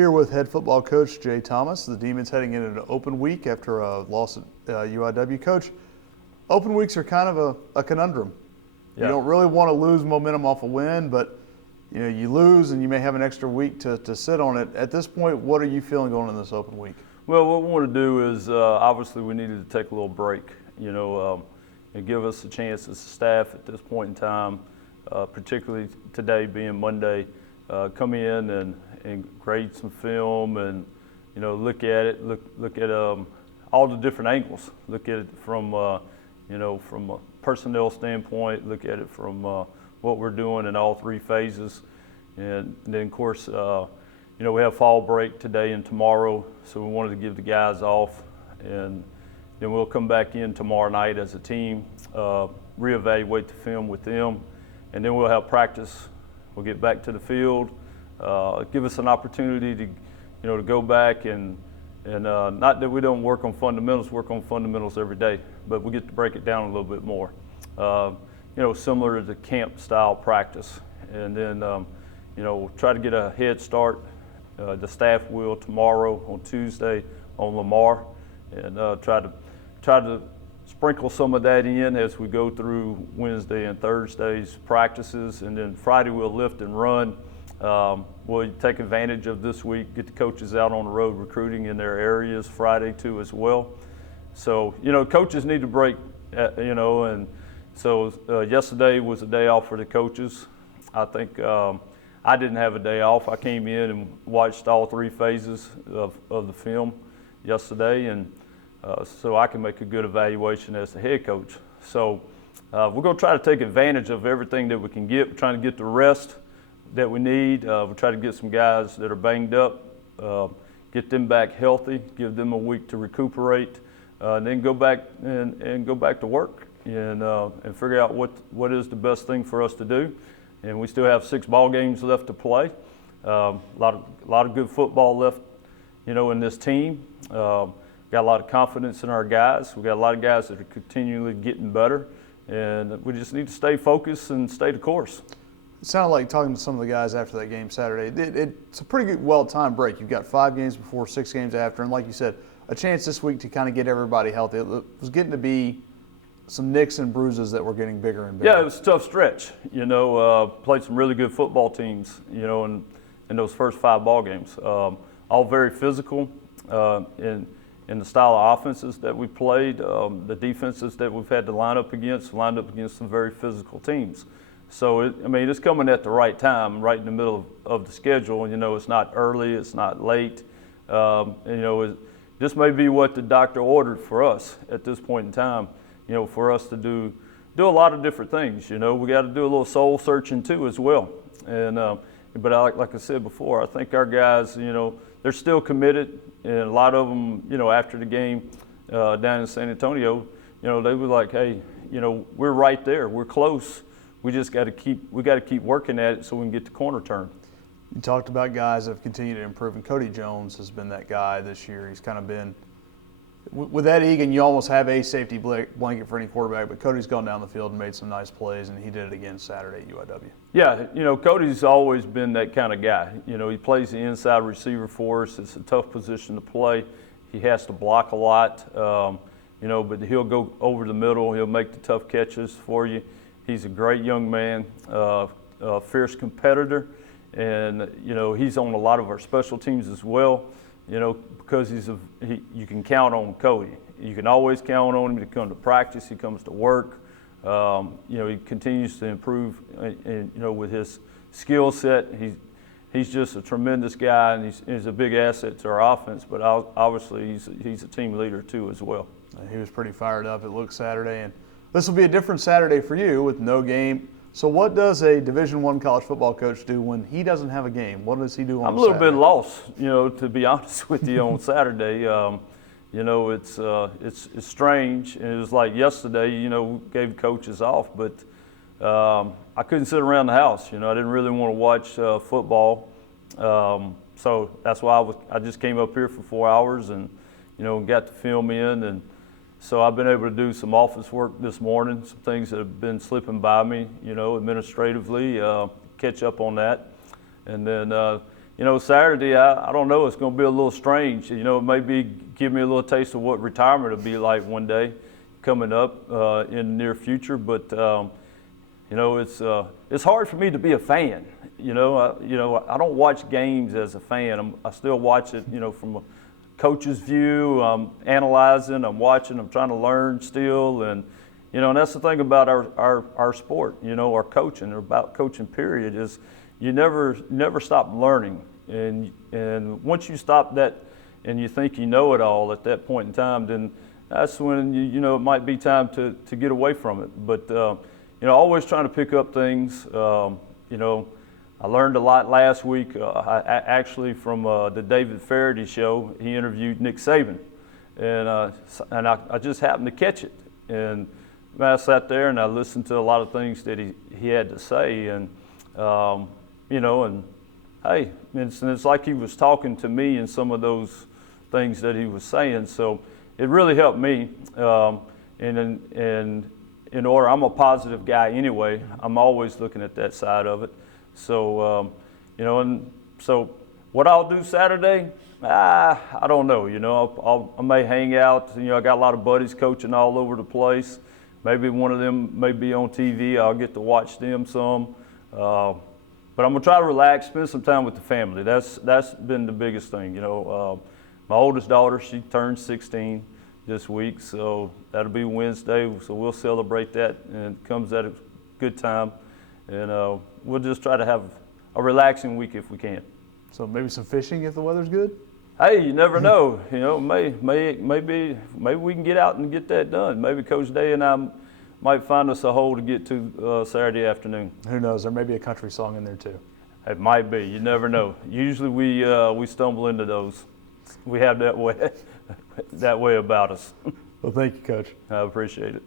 Here with head football coach Jay Thomas. The Demons heading into an open week after a loss at UIW. Coach, open weeks are kind of a conundrum. Yeah. You don't really want to lose momentum off a win, but you lose and you may have an extra week to sit on it. At this point, what are you feeling going in this open week? Well, what we want to do is obviously we needed to take a little break, and give us a chance as a staff at this point in time, particularly today being Monday, come in and grade some film and look at it, look at all the different angles. Look at it from from a personnel standpoint. Look at it from what we're doing in all three phases, and then of course we have fall break today and tomorrow, so we wanted to give the guys off, and then we'll come back in tomorrow night as a team, reevaluate the film with them, and then we'll have practice. We'll get back to the field, give us an opportunity to go back and not that we don't work on fundamentals every day, but we get to break it down a little bit more, similar to the camp style practice, and then try to get a head start. The staff will tomorrow on Tuesday on Lamar, and try to sprinkle some of that in as we go through Wednesday and Thursday's practices, and then Friday we'll lift and run. We'll take advantage of this week, get the coaches out on the road recruiting in their areas Friday too as well. So coaches need to break, and so yesterday was a day off for the coaches. I think I didn't have a day off. I came in and watched all three phases of the film yesterday, and so I can make a good evaluation as the head coach. So we're going to try to take advantage of everything that we can get. We're trying to get the rest that we need. We'll try to get some guys that are banged up, get them back healthy, give them a week to recuperate, and then go back and go back to work and figure out what is the best thing for us to do. And we still have 6 ball games left to play. A lot of good football left, in this team. Got a lot of confidence in our guys. We got a lot of guys that are continually getting better, and we just need to stay focused and stay the course. It sounded like talking to some of the guys after that game Saturday. It's a pretty good, well-timed break. You've got 5 games before, 6 games after, and like you said, a chance this week to kind of get everybody healthy. It was getting to be some nicks and bruises that were getting bigger and bigger. Yeah, it was a tough stretch. Played some really good football teams, in those first 5 ball games. All very physical in the style of offenses that we played. The defenses that we've had to lined up against some very physical teams. So, it's coming at the right time, right in the middle of the schedule. It's not early, it's not late. This may be what the doctor ordered for us at this point in time. For us to do a lot of different things. We got to do a little soul searching too as well. And but like I said before, I think our guys, they're still committed, and a lot of them, after the game down in San Antonio, they were like, hey, we're right there, we're close. We just got to keep working at it so we can get the corner turned. You talked about guys that have continued to improve, and Cody Jones has been that guy this year. He's kind of been. With Ed Egan, you almost have a safety blanket for any quarterback, but Cody's gone down the field and made some nice plays, and he did it again Saturday at UIW. Yeah, Cody's always been that kind of guy. He plays the inside receiver for us. It's a tough position to play. He has to block a lot, but he'll go over the middle. He'll make the tough catches for you. He's a great young man, a fierce competitor, and, he's on a lot of our special teams as well. Because you can count on Cody. You can always count on him to come to practice. He comes to work. He continues to improve, with his skill set. He's just a tremendous guy, and he's a big asset to our offense. But obviously, he's a team leader too as well. He was pretty fired up. It looked Saturday, and this will be a different Saturday for you with no game. So what does a Division I college football coach do when he doesn't have a game? What does he do on I'm a little Saturday? bit lost, to be honest with you, on Saturday. It's strange. And it was like yesterday, we gave coaches off, but I couldn't sit around the house. I didn't really want to watch football. So that's why I just came up here for 4 hours and, got the film in. And so I've been able to do some office work this morning, some things that have been slipping by me, administratively, catch up on that. And then Saturday, I don't know, it's going to be a little strange. It may give me a little taste of what retirement will be like one day coming up in the near future. But, it's hard for me to be a fan. I don't watch games as a fan. I still watch it, from a coach's view. I'm analyzing, I'm watching, I'm trying to learn still. And that's the thing about our sport, our coaching, or about coaching period, is you never stop learning. And once you stop that and you think you know it all at that point in time, then that's when it might be time to get away from it. But always trying to pick up things. I learned a lot last week. Actually, from the David Faraday show, he interviewed Nick Saban, and I just happened to catch it. And I sat there and I listened to a lot of things that he had to say, and and hey, it's like he was talking to me in some of those things that he was saying. So it really helped me. And in order, I'm a positive guy anyway. I'm always looking at that side of it. So and so what I'll do Saturday, I don't know. I may hang out. I got a lot of buddies coaching all over the place. Maybe one of them may be on TV. I'll get to watch them some. But I'm gonna try to relax, spend some time with the family. That's been the biggest thing. My oldest daughter, she turned 16 this week, so that'll be Wednesday. So we'll celebrate that, and it comes at a good time. And we'll just try to have a relaxing week if we can. So maybe some fishing if the weather's good? Hey, you never know. Maybe we can get out and get that done. Maybe Coach Day and I might find us a hole to get to Saturday afternoon. Who knows? There may be a country song in there too. It might be. You never know. Usually we stumble into those. We have that way about us. Well, thank you, Coach. I appreciate it.